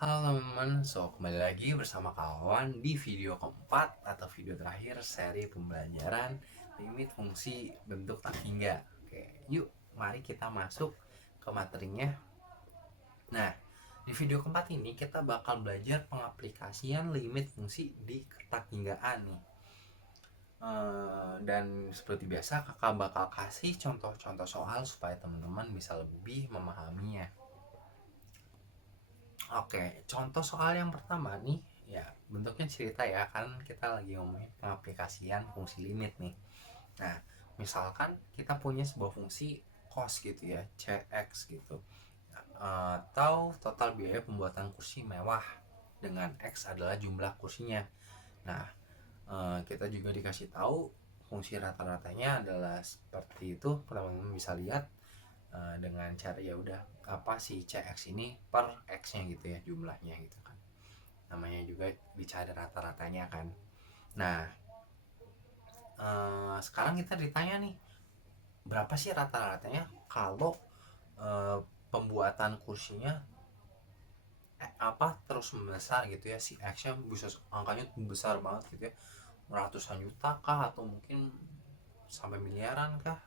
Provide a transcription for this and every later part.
Halo teman-teman, kembali lagi bersama kawan di video keempat atau video terakhir seri pembelajaran limit fungsi bentuk tak hingga. Oke, yuk mari kita masuk ke materinya. Nah, di video keempat ini kita bakal belajar pengaplikasian limit fungsi di tak hinggaan nih. Dan seperti biasa kakak bakal kasih contoh-contoh soal supaya teman-teman bisa lebih memahaminya. Oke, contoh soal yang pertama nih, ya bentuknya cerita ya, kan kita lagi ngomongin pengaplikasian fungsi limit nih. Nah, misalkan kita punya sebuah fungsi cos gitu ya, cx gitu, atau total biaya pembuatan kursi mewah dengan x adalah jumlah kursinya. Nah, kita juga dikasih tahu fungsi rata-ratanya adalah seperti itu, teman-teman bisa lihat dengan cara ya udah apa si cx ini per x nya gitu ya, jumlahnya gitu kan, namanya juga dicari rata-ratanya kan. Nah, sekarang kita ditanya nih, berapa sih rata-ratanya kalau eh, pembuatan kursinya terus membesar gitu ya, si x nya bisa angkanya besar banget gitu ya, ratusan juta kah atau mungkin sampai miliaran kah.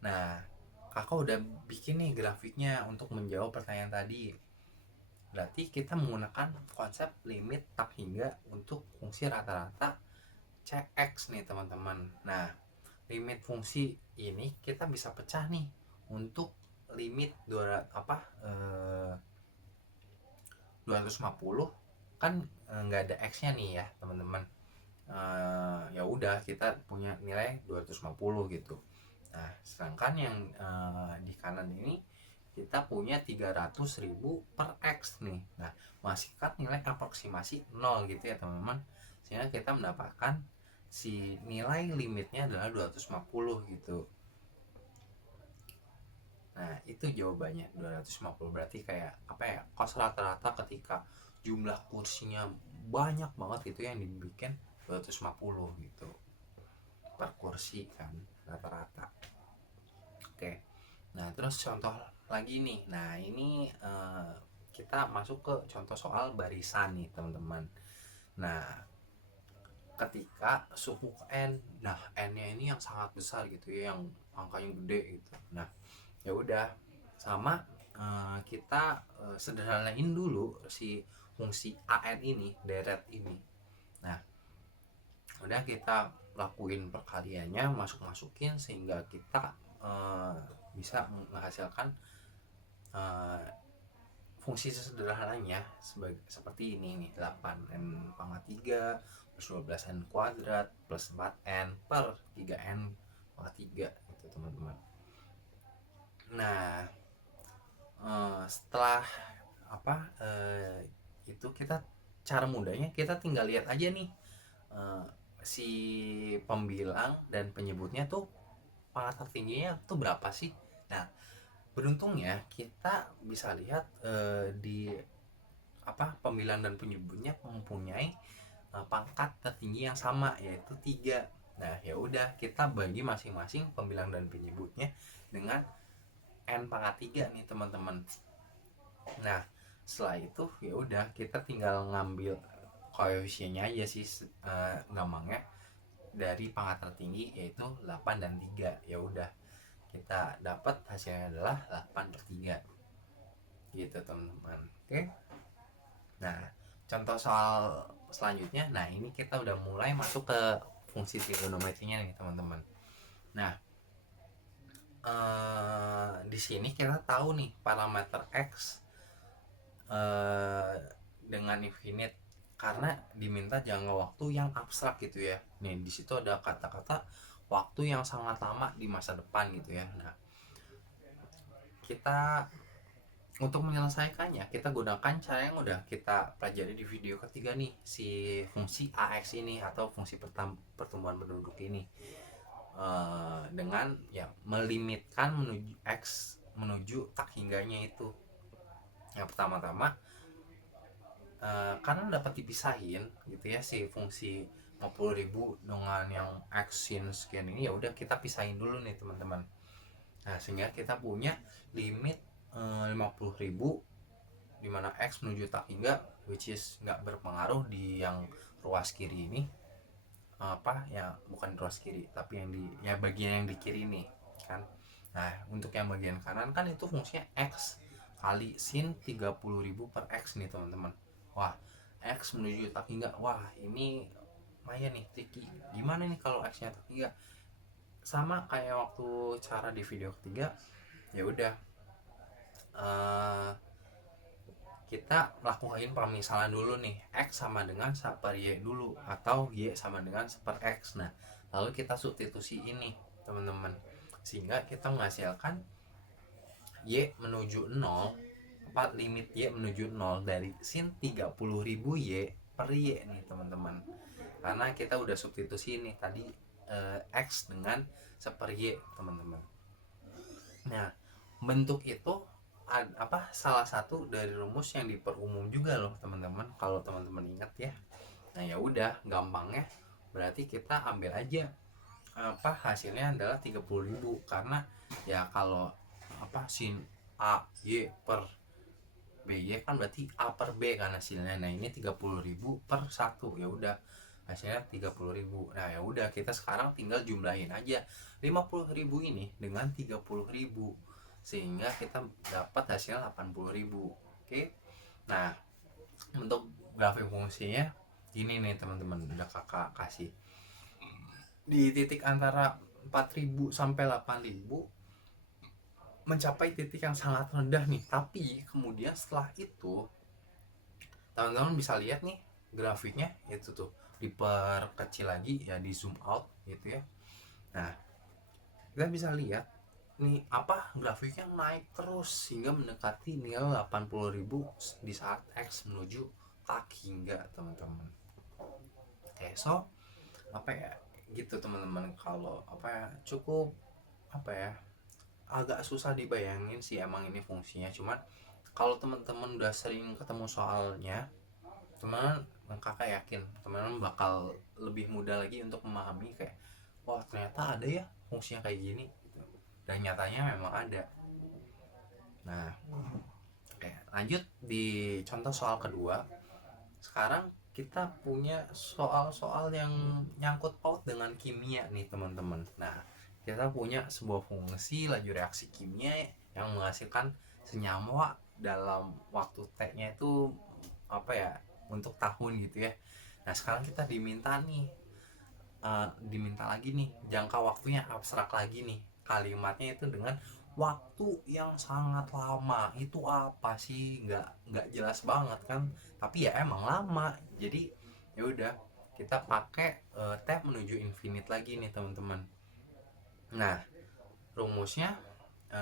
Nah, kakak udah bikin nih grafiknya untuk menjawab pertanyaan tadi. Berarti kita menggunakan konsep limit tak hingga untuk fungsi rata-rata cx nih teman-teman. Nah, limit fungsi ini kita bisa pecah nih untuk limit 250 kan, nggak ada x-nya nih ya teman-teman. Ya udah kita punya nilai 250 gitu. Nah, sedangkan yang di kanan ini kita punya 300.000 per X nih. Nah, masih kan nilai aproksimasi 0 gitu ya teman-teman. Sehingga kita mendapatkan si nilai limitnya adalah 250 gitu. Nah, itu jawabannya 250. Berarti kayak apa ya? Kos rata-rata ketika jumlah kursinya banyak banget itu yang dibikin 250 gitu per kursi kan, rata-rata. Oke. Nah, terus contoh lagi nih. Nah, ini kita masuk ke contoh soal barisan nih, teman-teman. Nah, ketika suku n, nah n-nya ini yang sangat besar gitu ya, yang angkanya gede gitu. Nah, ya udah sama, kita sederhanain dulu si fungsi an ini, deret ini. Nah, udah kita lakuin perkaliannya, masukin sehingga kita bisa menghasilkan uh, fungsi sederhananya seperti ini nih, 8n pangkat 3 plus 12n kuadrat plus 4n per 3n pangkat 3 gitu teman-teman. Nah, setelah itu kita, cara mudahnya kita tinggal lihat aja nih, uh, si pembilang dan penyebutnya tuh pangkat tertingginya tuh berapa sih. Nah, beruntungnya kita bisa lihat di pembilang dan penyebutnya mempunyai pangkat tertinggi yang sama, yaitu 3. Nah, ya udah kita bagi masing-masing pembilang dan penyebutnya dengan n pangkat 3 nih teman-teman. Nah, setelah itu ya udah kita tinggal ngambil koefisiennya aja sih, gampangnya dari pangkat tertinggi yaitu 8 dan 3. Ya udah kita dapat hasilnya adalah 8 per 3 gitu teman-teman. Oke. Nah, contoh soal selanjutnya, nah ini kita udah mulai masuk ke fungsi trigonometrinya nih teman-teman. Nah, di sini kita tahu nih parameter x dengan infinite karena diminta jangka waktu yang abstrak gitu ya. Nih di situ ada kata-kata waktu yang sangat lama di masa depan gitu ya. Nah, kita untuk menyelesaikannya kita gunakan cara yang udah kita pelajari di video ketiga nih, si fungsi AX ini atau fungsi pertumbuhan penduduk ini, dengan ya melimitkan menuju X menuju tak hingganya itu. Yang pertama-tama, karena dapat dipisahin gitu ya si fungsi 50.000 dengan yang X sin sekian ini, ya udah kita pisahin dulu nih teman-teman. Nah, sehingga kita punya limit 50.000 dimana X menuju tak hingga, which is nggak berpengaruh di yang ruas kiri ini, apa ya, bukan ruas kiri tapi yang di ya bagian yang di kiri nih kan. Nah untuk yang bagian kanan kan itu fungsinya X kali sin 30.000 per X nih teman-teman. Wah, X menuju tak hingga, wah ini lumayan nih tricky. Gimana nih kalau X nya tak hingga? Sama kayak waktu cara di video ketiga, ya udah, kita lakuin pemisalan dulu nih, X sama dengan seper Y dulu, atau Y sama dengan seper X. Nah lalu kita substitusi ini teman-teman, sehingga kita menghasilkan Y menuju 0, limit Y menuju 0 dari sin 30.000 Y per Y nih teman-teman, karena kita udah substitusi ini tadi, X dengan seper Y teman-teman. Nah bentuk itu salah satu dari rumus yang diperumum juga loh teman-teman, kalau teman-teman ingat ya. Nah ya udah, gampangnya berarti kita ambil aja hasilnya adalah 30.000, karena ya kalau sin A Y per BY kan berarti A per B kan hasilnya. Nah ini 30.000 per 1, ya udah hasilnya 30.000. Nah ya udah, kita sekarang tinggal jumlahin aja 50.000 ini dengan 30.000, sehingga kita dapat hasilnya 80.000. Oke. Nah untuk grafik fungsinya ini nih teman-teman, udah kakak kasih di titik antara 4.000 sampai 8.000 mencapai titik yang sangat rendah nih. Tapi kemudian setelah itu teman-teman bisa lihat nih grafiknya itu tuh diperkecil lagi ya, di zoom out gitu ya. Nah kita bisa lihat nih grafiknya naik terus hingga mendekati nilai 80.000 di saat X menuju tak hingga teman-teman. Oke, so gitu teman-teman. Kalau cukup agak susah dibayangin sih emang ini fungsinya. Cuman kalau teman-teman udah sering ketemu soalnya, kakak yakin teman-teman bakal lebih mudah lagi untuk memahami kayak, wah ternyata ada ya fungsinya kayak gini gitu. Dan nyatanya memang ada. Nah oke, lanjut di contoh soal kedua. Sekarang kita punya soal-soal yang nyangkut paut dengan kimia nih teman-teman. Nah kita punya sebuah fungsi laju reaksi kimia yang menghasilkan senyawa dalam waktu T-nya itu untuk tahun gitu ya. Nah sekarang kita diminta lagi nih jangka waktunya abstrak lagi nih. Kalimatnya itu dengan waktu yang sangat lama. Itu apa sih? Nggak jelas banget kan? Tapi ya emang lama. Jadi ya udah, kita pakai T menuju infinite lagi nih teman-teman. Nah rumusnya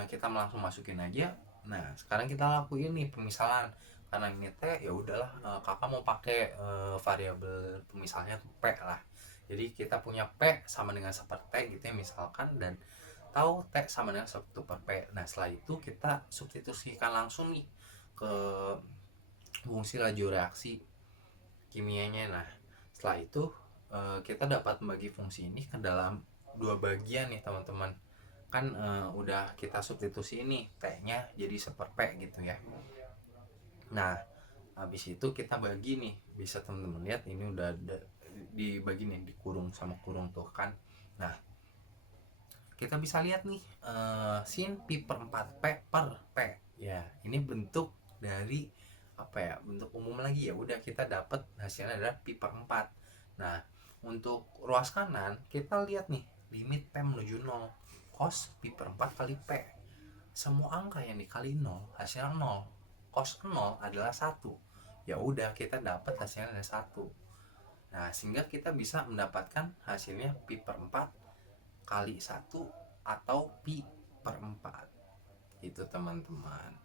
kita langsung masukin aja. Nah sekarang kita lakuin nih pemisalan. Karena ini T, ya udahlah, kakak mau pakai variabel pemisalnya P lah. Jadi kita punya P sama dengan seperti gitu ya misalkan, dan tahu T sama dengan 1 per P. Nah setelah itu kita substitusikan langsung nih ke fungsi laju reaksi kimianya. Nah setelah itu kita dapat membagi fungsi ini ke dalam dua bagian nih teman-teman. Kan udah kita substitusi ini T-nya jadi 1 per P gitu ya. Nah habis itu kita bagi nih, bisa teman-teman lihat ini udah dibagi nih, dikurung sama kurung tuh kan. Nah kita bisa lihat nih sin pi per 4 P per P ya, ini bentuk dari bentuk umum lagi. Ya udah, kita dapat hasilnya adalah pi per 4. Nah untuk ruas kanan kita lihat nih limit P menuju 0, cos pi per 4 kali P. Semua angka yang dikali 0 hasilnya 0, cos 0 adalah 1. Ya udah, kita dapat hasilnya ada 1. Nah sehingga kita bisa mendapatkan hasilnya pi per 4 kali 1 atau pi per 4 itu teman-teman.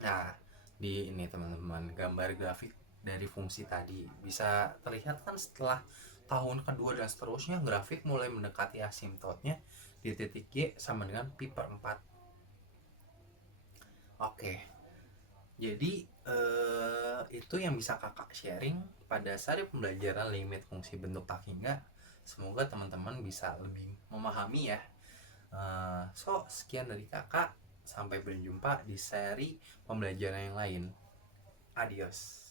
Nah di ini teman-teman, gambar grafik dari fungsi tadi bisa terlihat kan, setelah tahun kedua dan seterusnya grafik mulai mendekati asimptotnya di titik Y sama dengan pi per 4. Oke, jadi itu yang bisa kakak sharing pada saat pembelajaran limit fungsi bentuk tak hingga. Semoga teman-teman bisa lebih memahami ya. So sekian dari kakak. Sampai berjumpa di seri pembelajaran yang lain. Adios.